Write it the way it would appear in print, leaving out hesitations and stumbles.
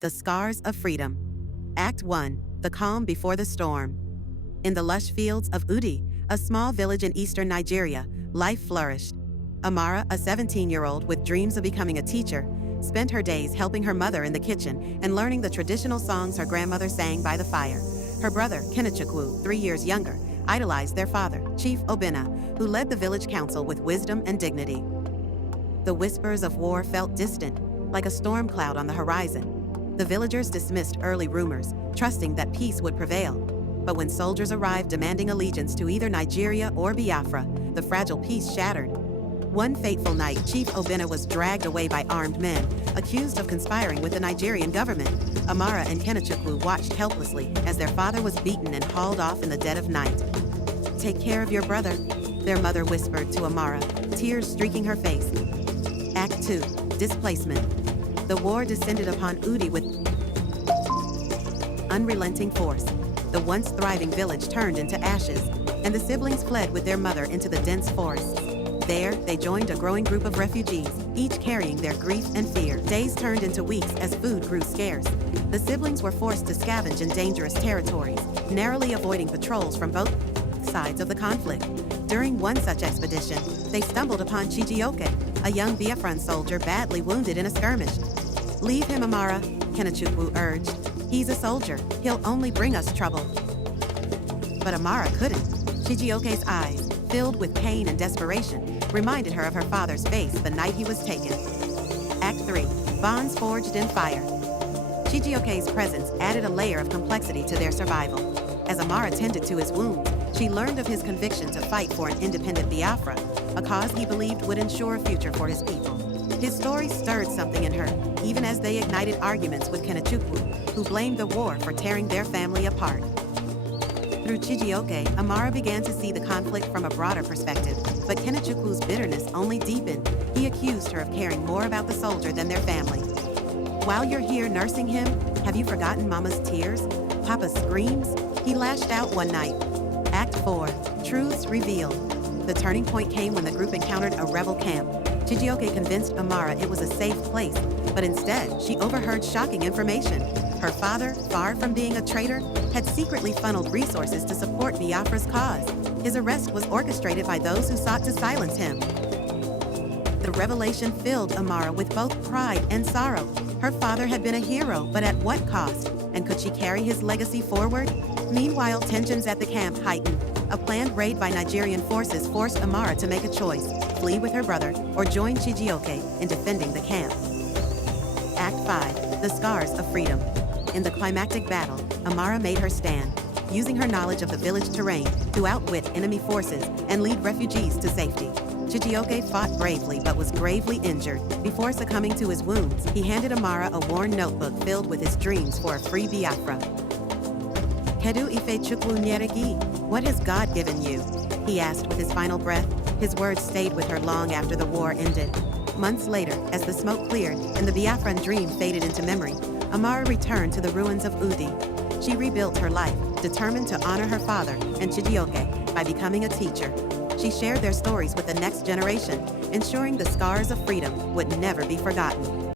The Scars of Freedom. Act 1. The Calm Before the Storm. In the lush fields of Udi, a small village in eastern Nigeria, life flourished. Amara, a 17-year-old with dreams of becoming a teacher, spent her days helping her mother in the kitchen and learning the traditional songs her grandmother sang by the fire. Her brother, Kenechukwu, 3 years younger, idolized their father, Chief Obinna, who led the village council with wisdom and dignity. The whispers of war felt distant, like a storm cloud on the horizon. The villagers dismissed early rumors, trusting that peace would prevail. But when soldiers arrived demanding allegiance to either Nigeria or Biafra, the fragile peace shattered. One fateful night, Chief Obinna was dragged away by armed men, accused of conspiring with the Nigerian government. Amara and Kenechukwu watched helplessly as their father was beaten and hauled off in the dead of night. "Take care of your brother," their mother whispered to Amara, tears streaking her face. Act 2. Displacement. The war descended upon Udi with unrelenting force. The once thriving village turned into ashes, and the siblings fled with their mother into the dense forests. There, they joined a growing group of refugees, each carrying their grief and fear. Days turned into weeks as food grew scarce. The siblings were forced to scavenge in dangerous territories, narrowly avoiding patrols from both sides of the conflict. During one such expedition, they stumbled upon Chijioke, a young Biafran soldier badly wounded in a skirmish. "Leave him, Amara," Kenechukwu urged. "He's a soldier. He'll only bring us trouble." But Amara couldn't. Chijioke's eyes, filled with pain and desperation, reminded her of her father's face the night he was taken. Act 3. Bonds forged in fire. Chijioke's presence added a layer of complexity to their survival. As Amara tended to his wounds, she learned of his conviction to fight for an independent Biafra, a cause he believed would ensure a future for his people. His story stirred something in her, even as they ignited arguments with Kenechukwu, who blamed the war for tearing their family apart. Through Chijioke, Amara began to see the conflict from a broader perspective, but Kenechukwu's bitterness only deepened. He accused her of caring more about the soldier than their family. "While you're here nursing him, have you forgotten Mama's tears? Papa's screams?" He lashed out one night. Act 4. Truths Revealed. The turning point came when the group encountered a rebel camp. Chijioke convinced Amara it was a safe place, but instead, she overheard shocking information. Her father, far from being a traitor, had secretly funneled resources to support Biafra's cause. His arrest was orchestrated by those who sought to silence him. The revelation filled Amara with both pride and sorrow. Her father had been a hero, but at what cost? And could she carry his legacy forward? Meanwhile, tensions at the camp heightened. A planned raid by Nigerian forces forced Amara to make a choice: flee with her brother or join Chijioke in defending the camp. Act 5. The Scars of Freedom. In the climactic battle, Amara made her stand, using her knowledge of the village terrain to outwit enemy forces and lead refugees to safety. Chijioke fought bravely but was gravely injured. Before succumbing to his wounds, he handed Amara a worn notebook filled with his dreams for a free Biafra. "Kedu ife chukwu nyeregi?" "What has God given you?" he asked with his final breath. His words stayed with her long after the war ended. Months later, as the smoke cleared and the Biafran dream faded into memory, Amara returned to the ruins of Udi. She rebuilt her life, determined to honor her father and Chijioke by becoming a teacher. She shared their stories with the next generation, ensuring the scars of freedom would never be forgotten.